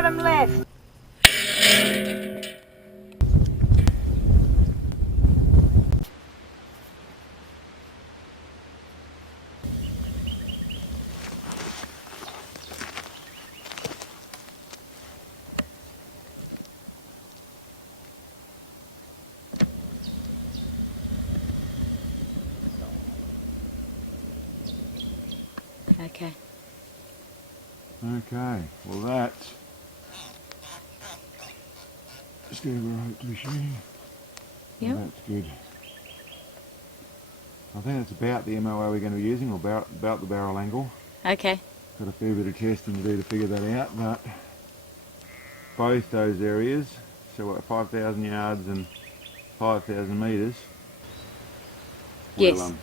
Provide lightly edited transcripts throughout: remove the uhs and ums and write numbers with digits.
bottom left. Okay. Okay, well that's just where we're out to be shooting. Yep. Well, that's good. I think that's about the MOA we're going to be using, or about the barrel angle. Okay. Got a fair bit of testing to do to figure that out, but both those areas, so what, 5,000 yards and 5,000 metres, Yes. we'll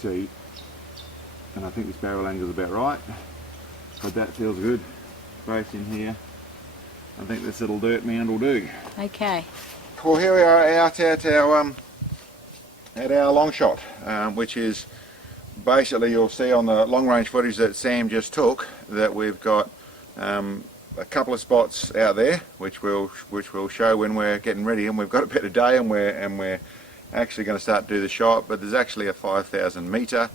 see. And I think this barrel angle is about right, but that feels good. Both in here. I think this little dirt mound will do. Okay. Well, here we are out at our long shot, which is basically, you'll see on the long range footage that Sam just took that we've got a couple of spots out there which we'll show when we're getting ready, and we've got a better day and we're actually going to start to do the shot. But there's actually a 5,000 metre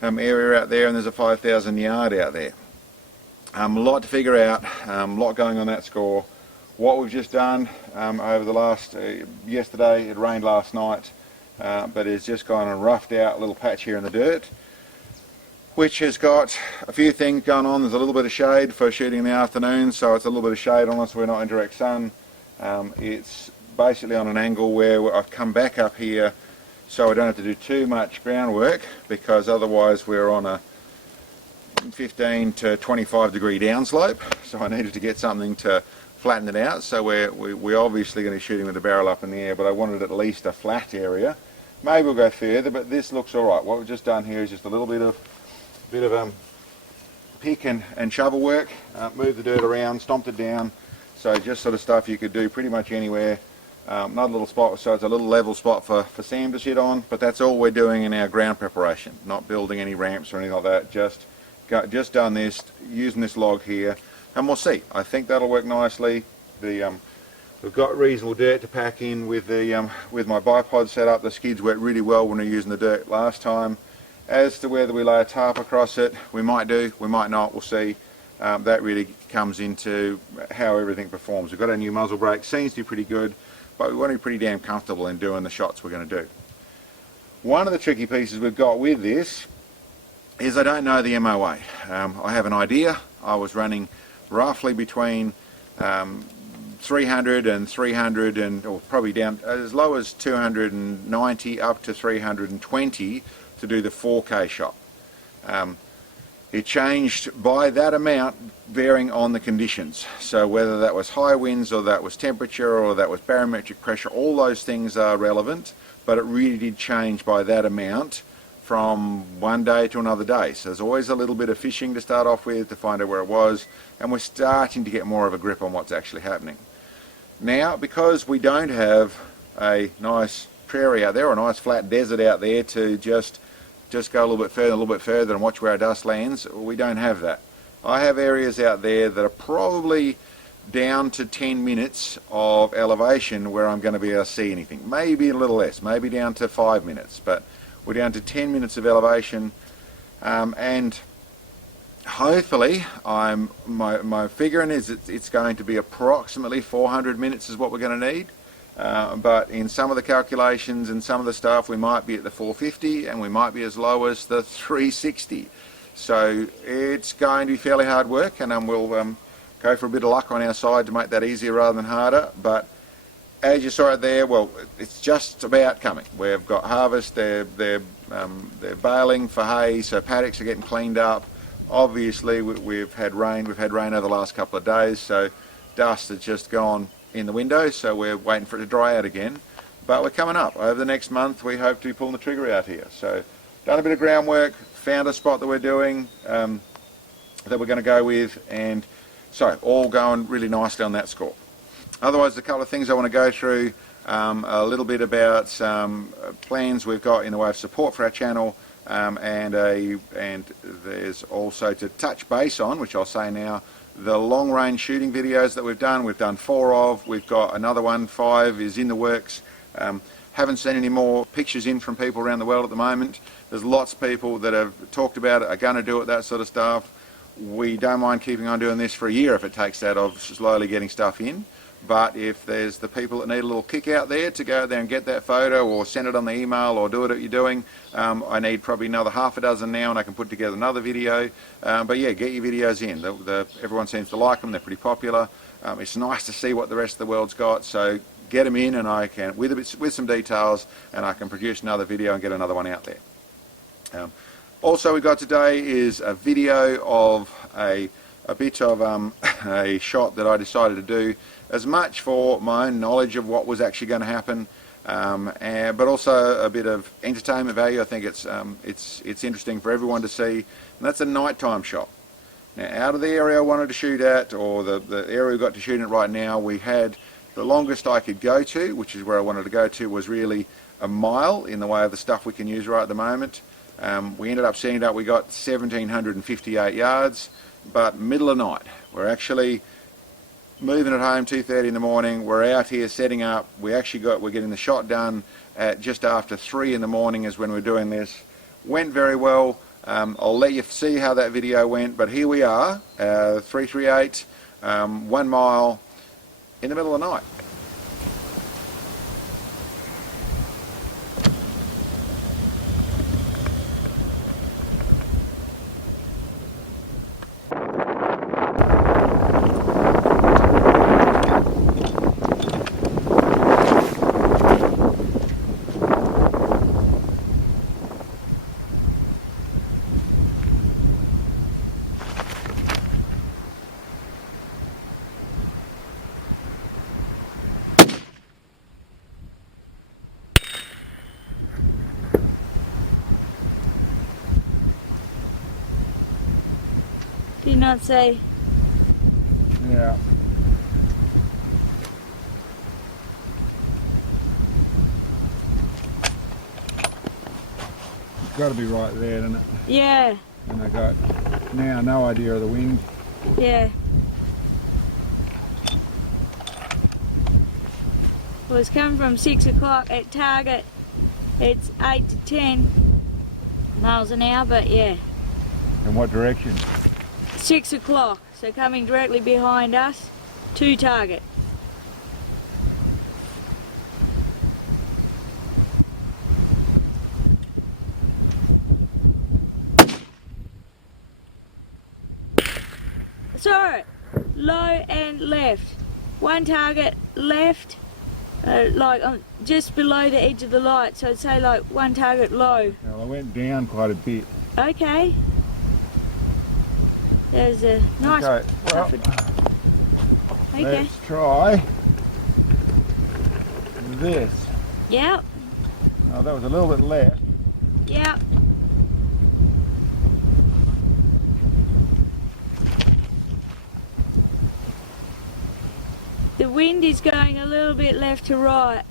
area out there, and there's a 5,000 yard out there. A lot to figure out, a lot going on that score. What we've just done over the last, yesterday it rained last night, but it's just gone and roughed out a little patch here in the dirt, which has got a few things going on. There's a little bit of shade for shooting in the afternoon, so it's a little bit of shade on us, we're not in direct sun. It's basically on an angle where I've come back up here so I don't have to do too much groundwork, because otherwise we're on a 15 to 25 degree downslope, so I needed to get something to flatten it out. So we're obviously going to be shooting with the barrel up in the air, but I wanted at least a flat area. Maybe we'll go further, but this looks alright. What we've just done here is just a little bit of pick and shovel work, move the dirt around, stomped it down, so just sort of stuff you could do pretty much anywhere. Not a little spot, so it's a little level spot for Sam to sit on, but that's all we're doing in our ground preparation, not building any ramps or anything like that. Just done this, using this log here, and we'll see. I think that'll work nicely. We've got reasonable dirt to pack in with my bipod set up. The skids worked really well when we were using the dirt last time. As to whether we lay a tarp across it, we might do, we might not, we'll see. That really comes into how everything performs. We've got a new muzzle brake, seems to be pretty good, but we want to be pretty damn comfortable in doing the shots we're going to do. One of the tricky pieces we've got with this is I don't know the MOA. I have an idea. I was running roughly between 300 and 300 and, or probably down as low as 290 up to 320 to do the 4K shot. It changed by that amount varying on the conditions. So whether that was high winds or that was temperature or that was barometric pressure, all those things are relevant, but it really did change by that amount from one day to another day. So there's always a little bit of fishing to start off with to find out where it was, and we're starting to get more of a grip on what's actually happening. Now, because we don't have a nice prairie out there, or a nice flat desert out there to just go a little bit further and watch where our dust lands, we don't have that. I have areas out there that are probably down to 10 minutes of elevation where I'm going to be able to see anything. Maybe a little less, maybe down to 5 minutes, but we're down to 10 minutes of elevation, and hopefully my figuring is it's going to be approximately 400 minutes is what we're going to need. But in some of the calculations and some of the stuff, we might be at the 450 and we might be as low as the 360. So it's going to be fairly hard work, and we'll go for a bit of luck on our side to make that easier rather than harder. But as you saw it there, well, it's just about coming. We've got harvest, they're baling for hay, so paddocks are getting cleaned up. Obviously we've had rain over the last couple of days, so dust has just gone in the window, so we're waiting for it to dry out again. But we're coming up. Over the next month we hope to be pulling the trigger out here. So done a bit of groundwork, found a spot that we're doing, that we're going to go with, and so all going really nicely on that score. Otherwise, a couple of things I want to go through, a little bit about some plans we've got in the way of support for our channel, and there's also to touch base on, which I'll say now, The long range shooting videos that we've done 4 of. We've got another one, 5 is in the works. Haven't seen any more pictures in from people around the world at the moment. There's lots of people that have talked about it, are going to do it, that sort of stuff. We don't mind keeping on doing this for a year if it takes that, of slowly getting stuff in. But if there's the people that need a little kick out there to go out there and get that photo, or send it on the email, or do it what you're doing, I need probably another half a dozen now, and I can put together another video. But yeah, get your videos in. Everyone seems to like them. They're pretty popular. It's nice to see what the rest of the world's got. So get them in, and I can, with some details, and I can produce another video and get another one out there. Also, we got today is a video of a bit of a shot that I decided to do, as much for my own knowledge of what was actually going to happen, but also a bit of entertainment value. I think it's interesting for everyone to see, and that's a nighttime shot. Now, out of the area I wanted to shoot at, or the area we got to shoot at right now, we had the longest I could go to, which is where I wanted to go to, was really a mile in the way of the stuff we can use right at the moment. We ended up setting it up, we got 1,758 yards, but middle of night. We're actually moving at home 2:30 in the morning. We're out here setting up. We're getting the shot done at just after 3 in the morning is when we're doing this. Went very well. I'll let you see how that video went, but here we are, 338, 1 mile in the middle of the night. Do you not say? Yeah. It's got to be right there, doesn't it? Yeah. And I got now no idea of the wind. Yeah. Well, it's coming from 6 o'clock at target. It's 8 to 10 miles an hour, but yeah. In what direction? 6 o'clock, so coming directly behind us to target. So, low and left. One target left, like just below the edge of the light, so I'd say like one target low. Well, I went down quite a bit. Okay. There's a nice. Okay, well, okay. Let's try this. Yep. Oh, that was a little bit left. Yep. The wind is going a little bit left to right.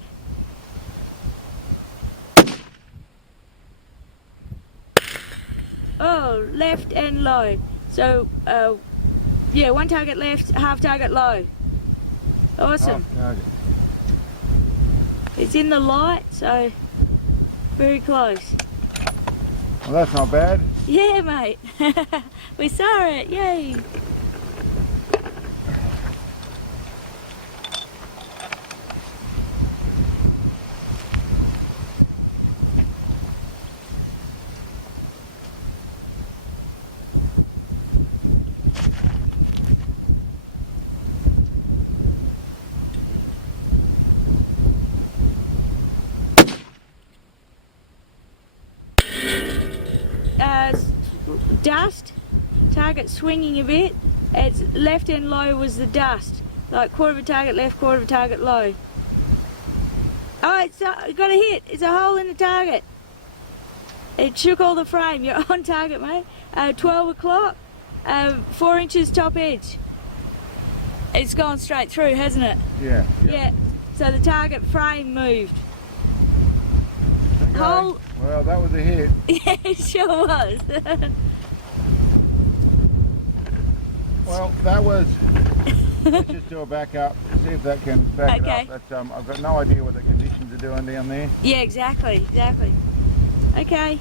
Oh, left and low. So, yeah, one target left, half target low. Awesome. Half target. It's in the light, so very close. Well, that's not bad. Yeah, mate. We saw it. Yay. Dust, target swinging a bit. It's left and low was the dust, like quarter of a target left, quarter of a target low. Oh, it's got a hit. It's a hole in the target. It shook all the frame. You're on target, mate. 12 o'clock, 4 inches top edge. It's gone straight through, hasn't it? Yeah. Yeah. So the target frame moved. Okay. Hole. Well, that was a hit. Yeah, it sure was. Well, that was. Let's just do a back up, see if that can back Okay. it up. That's, I've got no idea what the conditions are doing down there. Yeah, exactly. Okay.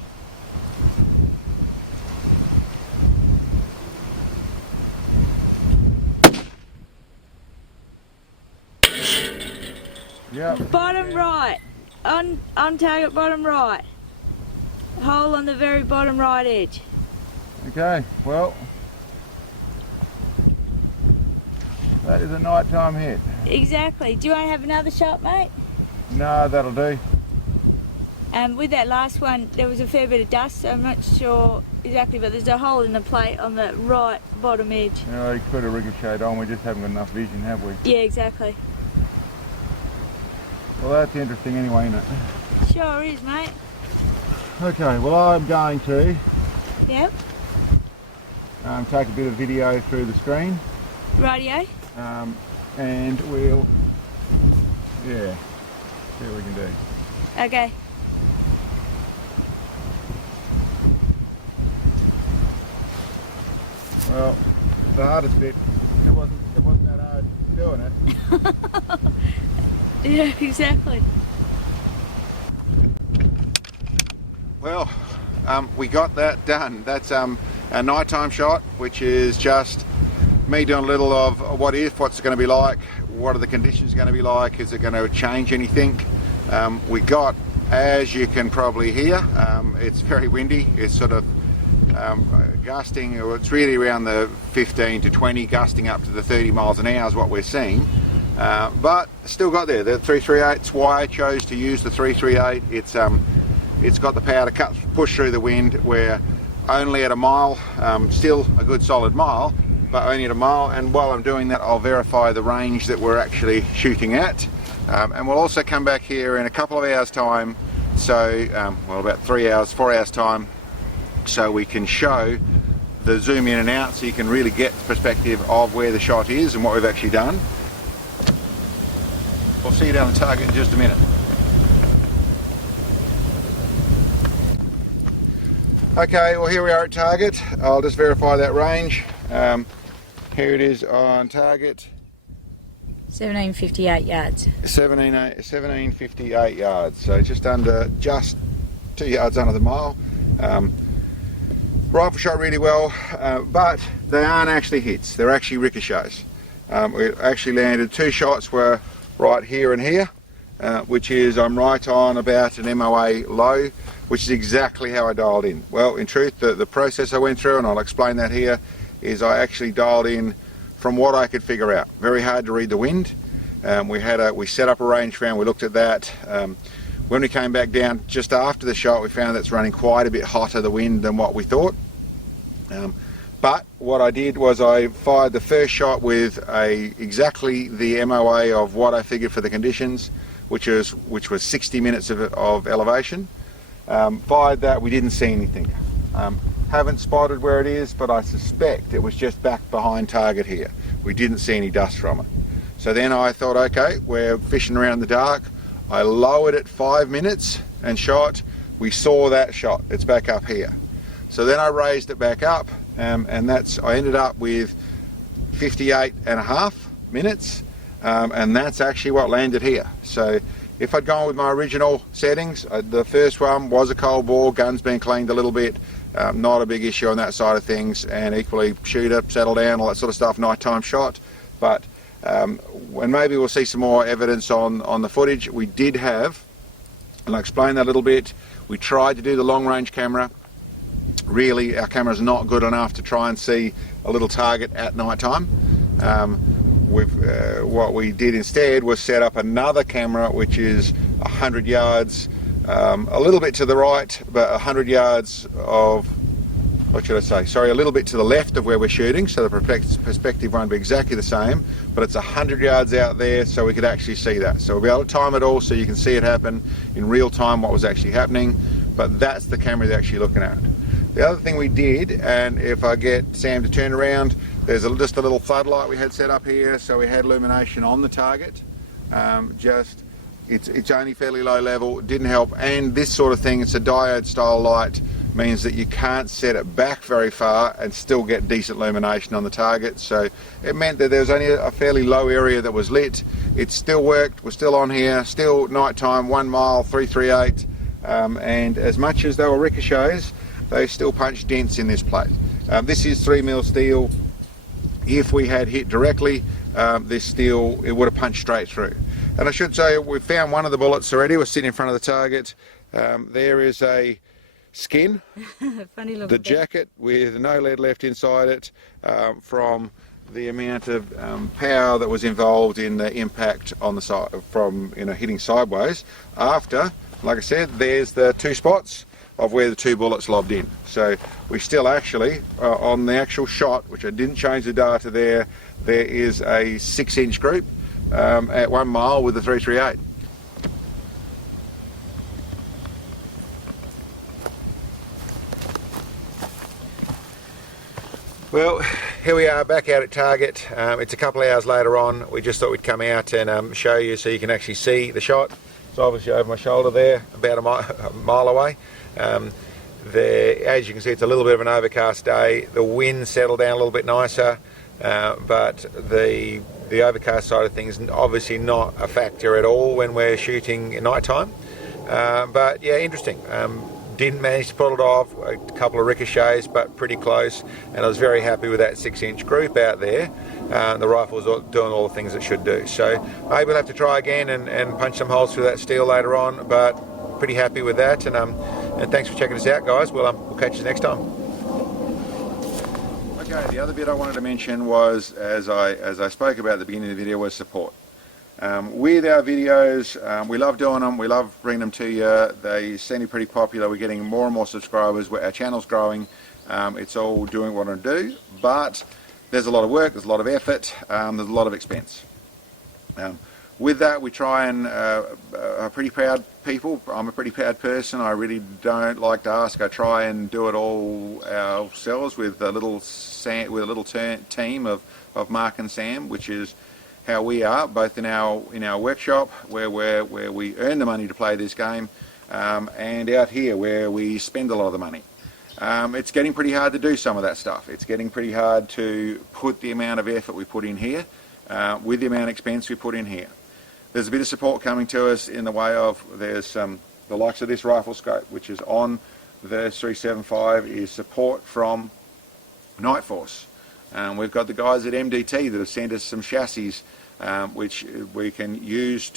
Yep. Bottom right. On target, bottom right. Hole on the very bottom right edge. Okay, well, that is a nighttime hit. Exactly. Do you want to have another shot, mate? No, that'll do. With that last one, there was a fair bit of dust, so I'm not sure exactly, but there's a hole in the plate on the right bottom edge. You could have ricocheted on, we just haven't got enough vision, have we? Yeah, exactly. Well, that's interesting anyway, isn't it? Sure is, mate. Okay, well, I'm going to Yep. take a bit of video through the screen. Rightio. And we'll, yeah, see what we can do. Okay. Well, the hardest bit, it wasn't that hard doing it. Yeah, exactly. Well, we got that done. That's a nighttime shot, which is just me doing a little of what's it going to be like, what are the conditions going to be like, is it going to change anything. We got, as you can probably hear, it's very windy, it's sort of gusting, it's really around the 15 to 20, gusting up to the 30 miles an hour is what we're seeing. But still got there, the 338's why I chose to use the 338. It's got the power to push through the wind. We're only at a mile, still a good solid mile, but only at a mile, and while I'm doing that I'll verify the range that we're actually shooting at. And we'll also come back here in a couple of hours time, so well, about 4 hours time, so we can show the zoom in and out so you can really get the perspective of where the shot is and what we've actually done. We'll see you down the target in just a minute. Okay, well, here we are at target. I'll just verify that range. Here it is on target. 1758 yards. 1758 yards, so just 2 yards under the mile. Rifle shot really well, but they aren't actually hits, they're actually ricochets. We actually landed 2 shots, were right here and here, which is I'm right on about an MOA low, which is exactly how I dialed in. Well, in truth, the process I went through, and I'll explain that here, is I actually dialed in from what I could figure out. Very hard to read the wind. We set up a rangefinder, we looked at that. When we came back down just after the shot, we found that's running quite a bit hotter, the wind, than what we thought. But what I did was I fired the first shot with exactly the MOA of what I figured for the conditions, which was 60 minutes of elevation. Fired that, we didn't see anything. Haven't spotted where it is, but I suspect it was just back behind target here. We didn't see any dust from it. So then I thought, okay, we're fishing around in the dark. I lowered it 5 minutes and shot. We saw that shot, it's back up here. So then I raised it back up, and I ended up with 58.5 minutes, and that's actually what landed here. So if I'd gone with my original settings, the first one was a cold bore, guns being cleaned a little bit, not a big issue on that side of things, and equally shooter, settle down, all that sort of stuff, nighttime shot. But when maybe we'll see some more evidence on the footage, we did have, and I'll explain that a little bit, we tried to do the long range camera. Really, our camera's not good enough to try and see a little target at night time. What we did instead was set up another camera, which is 100 yards, a little bit to the right, but 100 yards of, what should I say, sorry, a little bit to the left of where we're shooting, so the perspective won't be exactly the same, but it's 100 yards out there, so we could actually see that. So we'll be able to time it all so you can see it happen in real time, what was actually happening, but that's the camera they're actually looking at. The other thing we did, and if I get Sam to turn around, there's just a little floodlight we had set up here, so we had illumination on the target. It's only fairly low level, it didn't help, and this sort of thing, it's a diode style light, means that you can't set it back very far and still get decent illumination on the target. So it meant that there was only a fairly low area that was lit. It still worked, we're still on here, still nighttime, 1 mile, 338, and as much as they were ricochets, they still punched dents in this plate. This is 3mm steel. If we had hit directly, this steel, it would have punched straight through. And I should say, we found one of the bullets already. We're sitting in front of the target. There is a skin, Funny the jacket with no lead left inside it, from the amount of power that was involved in the impact on the side from hitting sideways. After, like I said, there's the 2 spots of where the 2 bullets lobbed in. So we still actually, on the actual shot, which I didn't change the data there is a 6-inch group at 1 mile with the 338. Well, here we are back out at target. It's a couple of hours later on. We just thought we'd come out and show you so you can actually see the shot. It's obviously over my shoulder there, about a mile away. As you can see, it's a little bit of an overcast day. The wind settled down a little bit nicer, but the overcast side of things is obviously not a factor at all when we're shooting at night time. But yeah, interesting. Didn't manage to pull it off, a couple of ricochets, but pretty close, and I was very happy with that 6-inch group out there. The rifle was doing all the things it should do. So maybe we'll have to try again and punch some holes through that steel later on, but pretty happy with that. And thanks for checking us out, guys. We'll catch you next time. Okay, the other bit I wanted to mention was, as I spoke about at the beginning of the video, was support. With our videos, we love doing them, we love bringing them to you. They seem pretty popular, we're getting more and more subscribers, our channel's growing, it's all doing what I do, but there's a lot of work, there's a lot of effort, there's a lot of expense. With that, we try and are pretty proud people. I'm a pretty proud person. I really don't like to ask. I try and do it all ourselves with a little team of Mark and Sam, which is how we are, both in our workshop where we earn the money to play this game, and out here where we spend a lot of the money. It's getting pretty hard to do some of that stuff. It's getting pretty hard to put the amount of effort we put in here with the amount of expense we put in here. There's a bit of support coming to us in the way of, there's the likes of this rifle scope, which is on the 375, is support from Night Force. We've got the guys at MDT that have sent us some chassis which we can use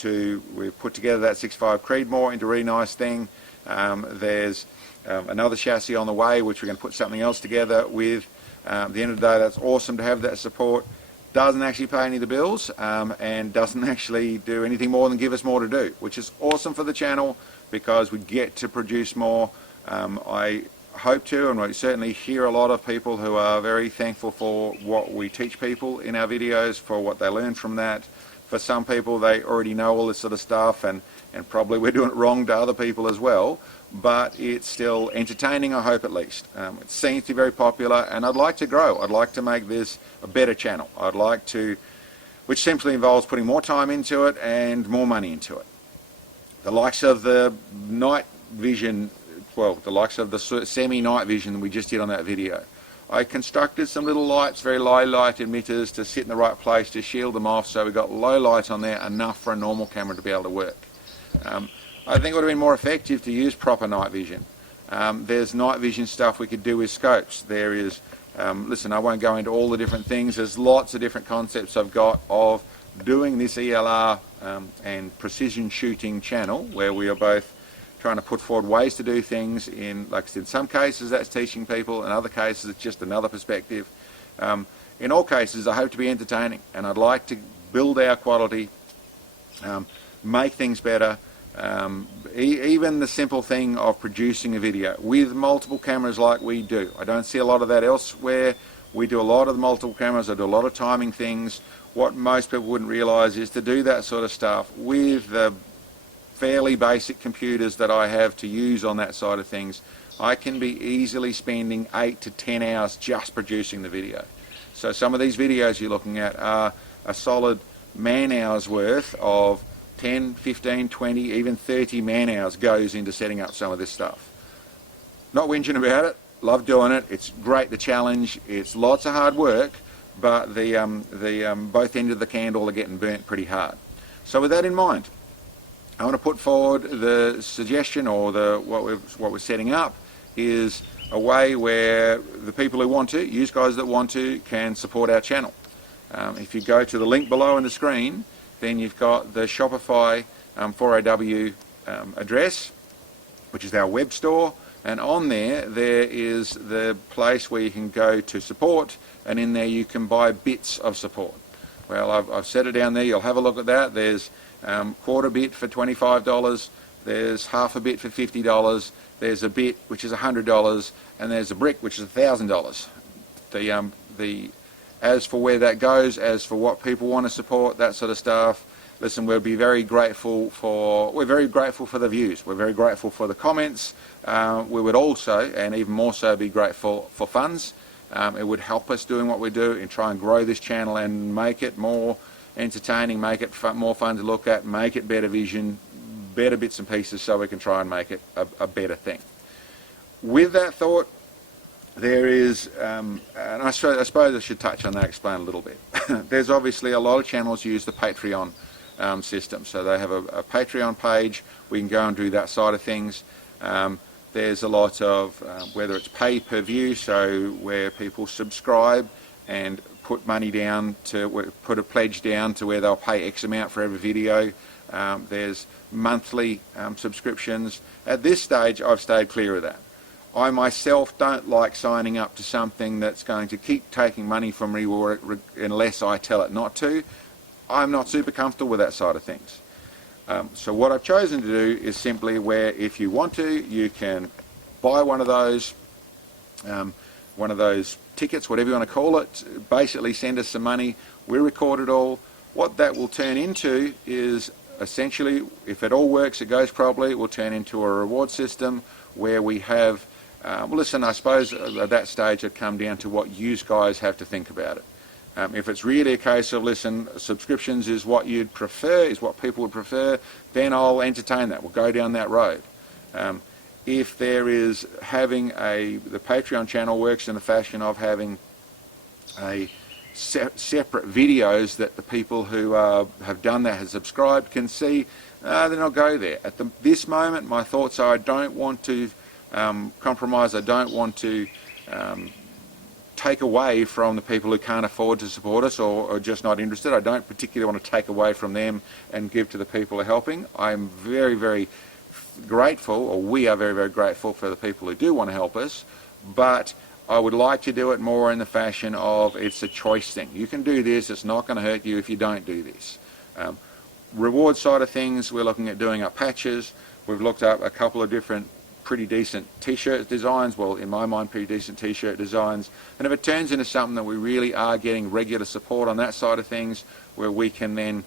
we've put together that 6.5 Creedmoor into a really nice thing. There's another chassis on the way which we're going to put something else together with. At the end of the day, that's awesome to have that support. Doesn't actually pay any of the bills, and doesn't actually do anything more than give us more to do, which is awesome for the channel because we get to produce more. I hope to, and we certainly hear a lot of people who are very thankful for what we teach people in our videos, for what they learn from that. For some people, they already know all this sort of stuff, and probably we're doing it wrong to other people as well, but it's still entertaining, I hope, at least. It seems to be very popular, and I'd like to grow. I'd like to make this a better channel. I'd like to, which simply involves putting more time into it and more money into it. The likes of the night vision, well, the likes of the semi-night vision that we just did on that video. I constructed some little lights, very low light emitters, to sit in the right place to shield them off, so we got low light on there, enough for a normal camera to be able to work. I think it would have been more effective to use proper night vision. There's night vision stuff we could do with scopes. There is, listen, I won't go into all the different things. There's lots of different concepts I've got of doing this ELR and precision shooting channel, where we are both trying to put forward ways to do things. In, like I said, in some cases that's teaching people, in other cases it's just another perspective. In all cases, I hope to be entertaining, and I'd like to build our quality, make things better. Even the simple thing of producing a video with multiple cameras like we do. I don't see a lot of that elsewhere. We do a lot of the multiple cameras. I do a lot of timing things. What most people wouldn't realise is to do that sort of stuff with the fairly basic computers that I have to use on that side of things, I can be easily spending 8 to 10 hours just producing the video. So some of these videos you're looking at are a solid man-hours worth of 10, 15, 20, even 30 man-hours goes into setting up some of this stuff. not whinging about it. Love doing it. It's great, the challenge. It's lots of hard work, but the both ends of the candle are getting burnt pretty hard. So with that in mind, I want to put forward the suggestion, or what we're setting up is a way where the people who want to, you guys that want to, can support our channel. If you go to the link below on the screen, then you've got the Shopify 4AW address, which is our web store. And on there is the place where you can go to support, and in there you can buy bits of support. Well, I've set it down there. You'll have a look at that. There's quarter bit for $25. There's half a bit for $50. There's a bit which is $100, and there's a brick which is $1,000. As for where that goes, as for what people want to support, that sort of stuff. Listen, we're very grateful for the views. We're very grateful for the comments. We would also, and even more so, be grateful for funds. It would help us doing what we do and try and grow this channel and make it more entertaining, make it more fun to look at, make it better vision, better bits and pieces, so we can try and make it a better thing. With that thought, there is, and I suppose I should touch on that, explain a little bit. There's obviously a lot of channels use the Patreon system. So they have a Patreon page. We can go and do that side of things. There's a lot of, whether it's pay per view, so where people subscribe and put money down to, put a pledge down to where they'll pay X amount for every video. There's monthly subscriptions. At this stage, I've stayed clear of that. I myself don't like signing up to something that's going to keep taking money from me unless I tell it not to. I'm not super comfortable with that side of things. So what I've chosen to do is simply where if you want to, you can buy one of those tickets, whatever you want to call it, basically send us some money, we record it all. What that will turn into is essentially, if it all works, it goes properly, it will turn into a reward system where we have, well listen, I suppose at that stage it'd come down to what you guys have to think about it. If it's really a case of, listen, subscriptions is what you'd prefer, is what people would prefer, then I'll entertain that. We'll go down that road. If there is having the Patreon channel works in the fashion of having a separate videos that the people who have done that, have subscribed, can see, then I'll go there. At this moment, my thoughts are I don't want to compromise, I don't want to take away from the people who can't afford to support us or are just not interested. I don't particularly want to take away from them and give to the people who are helping. I'm very, very grateful, or we are very, very grateful for the people who do want to help us, but I would like to do it more in the fashion of it's a choice thing. You can do this, it's not going to hurt you if you don't do this. Reward side of things, we're looking at doing up patches. We've looked up a couple of different pretty decent t-shirt designs, well in my mind pretty decent t-shirt designs, and if it turns into something that we really are getting regular support on that side of things, where we can then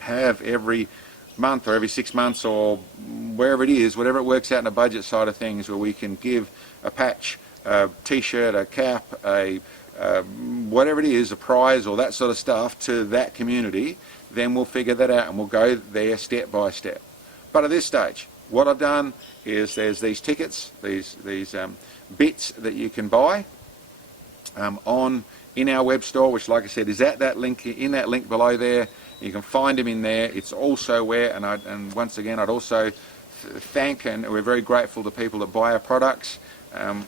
have every month or every 6 months or wherever it is, whatever it works out in a budget side of things, where we can give a patch, a t-shirt, a cap, whatever it is, a prize or that sort of stuff to that community, then we'll figure that out and we'll go there step by step. But at this stage, what I've done is there's these tickets, these bits that you can buy in our web store, which, like I said, is at that link, in that link below there. You can find them in there. It's also where, and once again, I'd also thank, and we're very grateful to people that buy our products.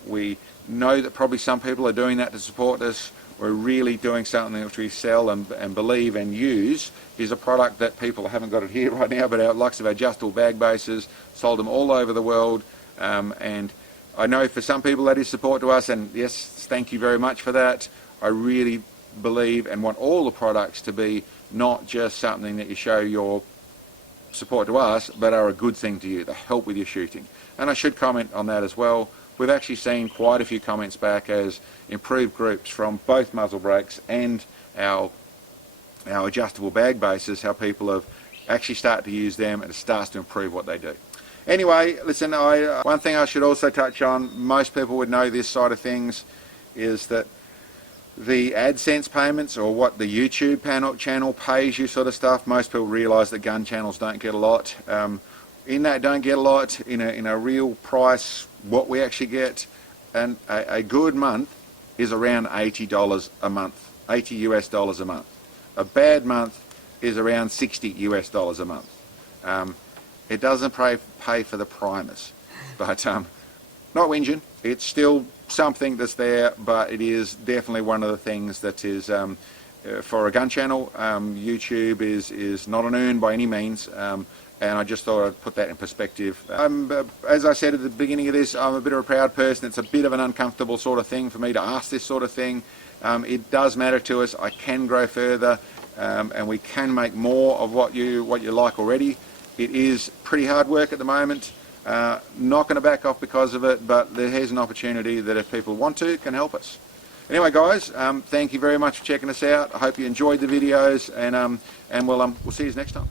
We know that probably some people are doing that to support us. We're really doing something which we sell and believe and use is a product that people haven't got it here right now, but our likes of our adjustable bag bases, sold them all over the world, and I know for some people that is support to us, and yes, thank you very much for that. I really believe and want all the products to be not just something that you show your support to us, but are a good thing to you, they help with your shooting. And I should comment on that as well. We've actually seen quite a few comments back as improved groups from both muzzle brakes and our adjustable bag bases, how people have actually started to use them and it starts to improve what they do. Anyway, listen, one thing I should also touch on, most people would know this side of things, is that the AdSense payments, or what the YouTube channel pays you sort of stuff, most people realise that gun channels don't get a lot. In that don't get a lot, in a real price what we actually get, and a good month is around $80 a month, 80 US dollars a month. A bad month is around 60 US dollars a month. It doesn't pay for the primers, but not whinging. It's still something that's there, but it is definitely one of the things that is, for a gun channel, YouTube is not an earn by any means, and I just thought I'd put that in perspective. As I said at the beginning of this, I'm a bit of a proud person. It's a bit of an uncomfortable sort of thing for me to ask this sort of thing. It does matter to us. I can grow further, and we can make more of what you like already. It is pretty hard work at the moment. Not going to back off because of it, but there's an opportunity that if people want to, can help us. Anyway, guys, thank you very much for checking us out. I hope you enjoyed the videos, and we'll see you next time.